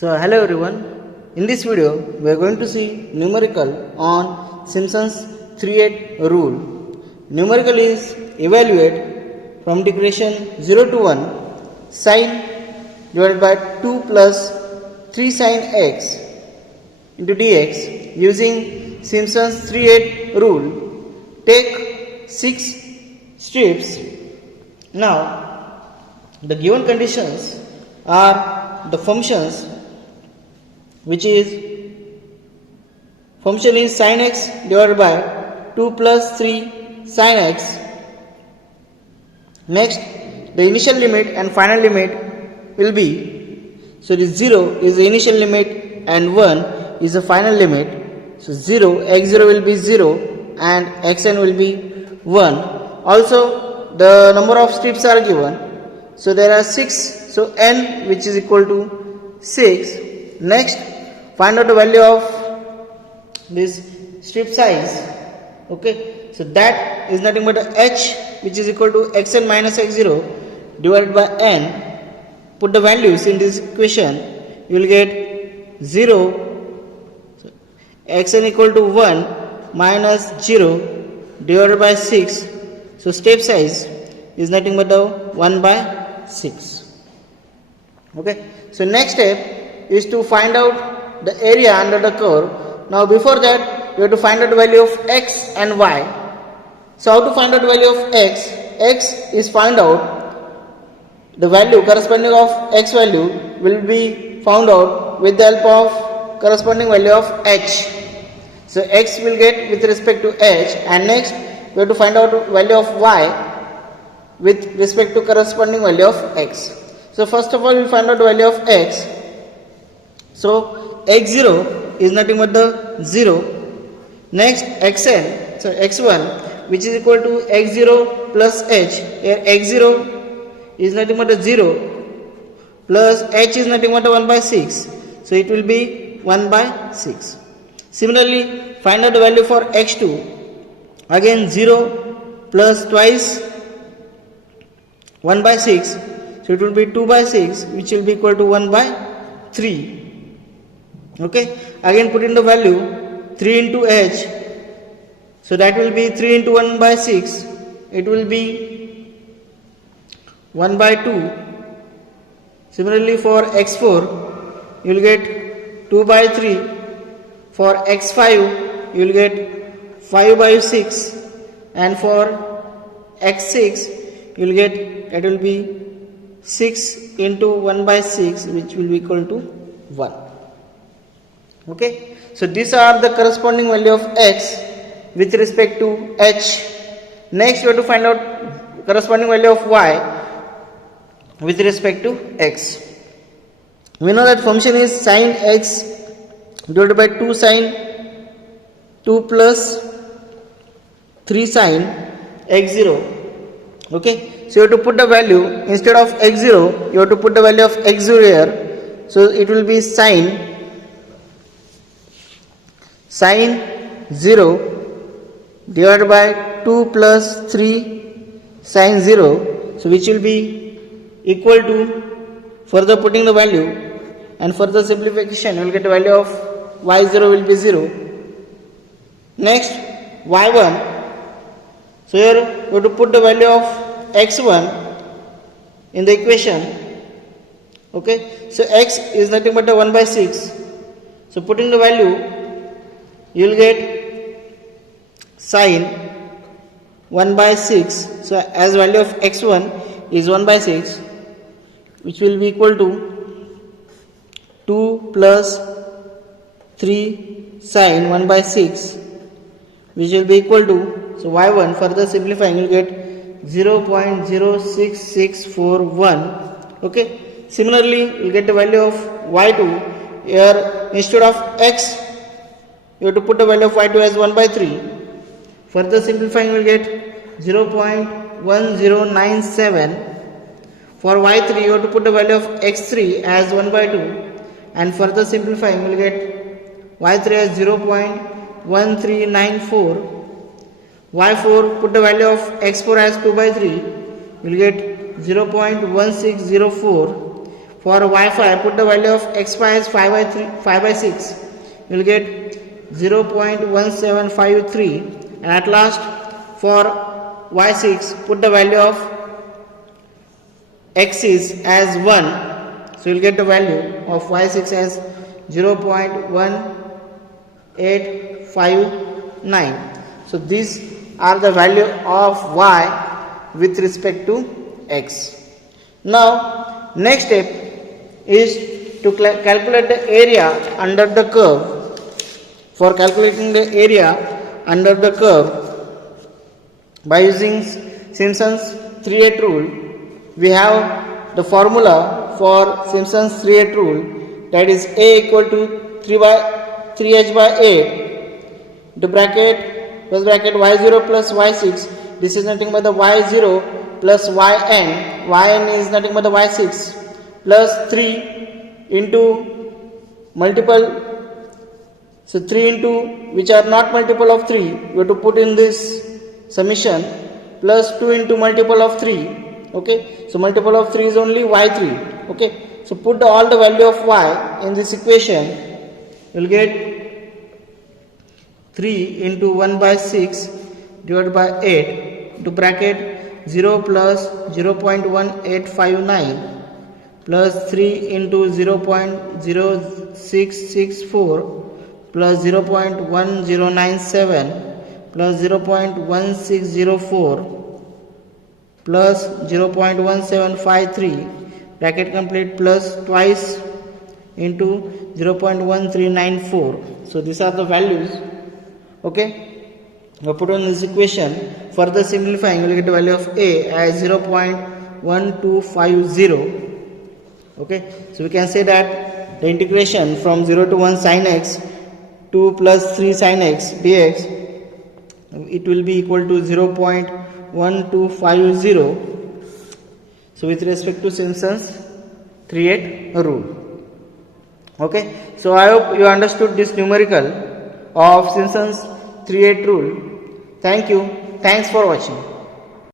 So hello everyone, in this video we are going to see numerical on Simpson's 3/8 rule. Numerical is evaluate from the equation 0 to 1 sin divided by 2 plus 3 sin x into dx using Simpson's 3/8 rule. Take 6 strips. Now the given conditions are the functions which is function is sin x divided by 2 plus 3 sin x. Next, the initial limit and final limit will be, so this 0 is the initial limit and 1 is the final limit. So 0, x0 will be 0 and xn will be 1. Also the number of strips are given. So there are 6, so n which is equal to 6. Next, find out the value of this strip size. Okay, so that is nothing but h which is equal to xn minus x0 divided by n. Put the values in this equation, you will get 0, so xn equal to 1 minus 0 divided by 6. So step size is nothing but the 1 by 6. Okay, so next step is to find out the area under the curve. Now before that you have to find out the value of x and y. So how to find out the value of x? X is find out the value corresponding of x value will be found out with the help of corresponding value of h. So x will get with respect to h, and next we have to find out value of y with respect to corresponding value of x. So first of all we will find out the value of x. So x0 is nothing but the 0. Next xn, so x1 which is equal to x0 plus h. Here x0 is nothing but a 0 plus h is nothing but a 1 by 6. So it will be 1 by 6. Similarly, find out the value for x2. Again 0 plus twice 1 by 6. So it will be 2 by 6 which will be equal to 1 by 3. Okay, again put in the value 3 into h. So that will be 3 into 1 by 6. It will be 1 by 2. Similarly for x4 you will get 2 by 3. For x5 you will get 5 by 6. And for x6 you will get, that will be 6 into 1 by 6 which will be equal to 1. Okay, so these are the corresponding value of x with respect to h. Next we have to find out corresponding value of y with respect to x. We know that function is sin x divided by 2 sin 2 plus 3 sin x0. Okay, so you have to put the value instead of x0, you have to put the value of x0 here. So it will be sin 0 divided by 2 plus 3 sin 0. So which will be equal to, further putting the value and further simplification you will get the value of y0 will be 0. Next y1, so here you have to put the value of x1 in the equation. Okay, so x is nothing but a 1 by 6. So putting the value you will get sin 1 by 6. So as value of x1 is 1 by 6 which will be equal to 2 plus 3 sin 1 by 6 which will be equal to, so y1 further simplifying you will get 0.06641. Okay, similarly you will get the value of y2. Here instead of x you have to put the value of y2 as 1 by 3. Further simplifying you will get 0.1097. For y3 you have to put the value of x3 as 1 by 2, and further simplifying you will get y3 as 0.1394. y4 put the value of x4 as 2 by 3, you will get 0.1604. For Wi-Fi, put the value of x pi as 5 by 6. You will get 0.1753, and at last for y6, put the value of x is as 1. So you will get the value of y6 as 0.1859. So these are the value of y with respect to x. Now next step is to calculate the area under the curve. For calculating the area under the curve by using Simpson's 3/8 rule, we have the formula for Simpson's 3/8 rule, that is A equal to 3h by 8 the bracket plus bracket y0 plus y6. This is nothing but the y0 plus yn is nothing but the y6 plus 3 into multiple, so 3 into which are not multiple of 3, you have to put in this summation, plus 2 into multiple of 3. Okay, so multiple of 3 is only y3. Okay, so put all the value of y in this equation. You will get 3 into 1 by 6 divided by 8 to bracket 0 plus 0.1859 plus 3 into 0.0664 plus 0.1097 plus 0.1604 plus 0.1753 bracket complete plus twice into 0.1394. So these are the values. Okay, now put on this equation. Further simplifying, you will get the value of A as 0.1250. Okay, so we can say that the integration from 0 to 1 sin x 2 plus 3 sin x dx, it will be equal to 0.1250. So with respect to Simpson's 3/8 rule. Okay, so I hope you understood this numerical of Simpson's 3/8 rule. Thank you. Thanks for watching.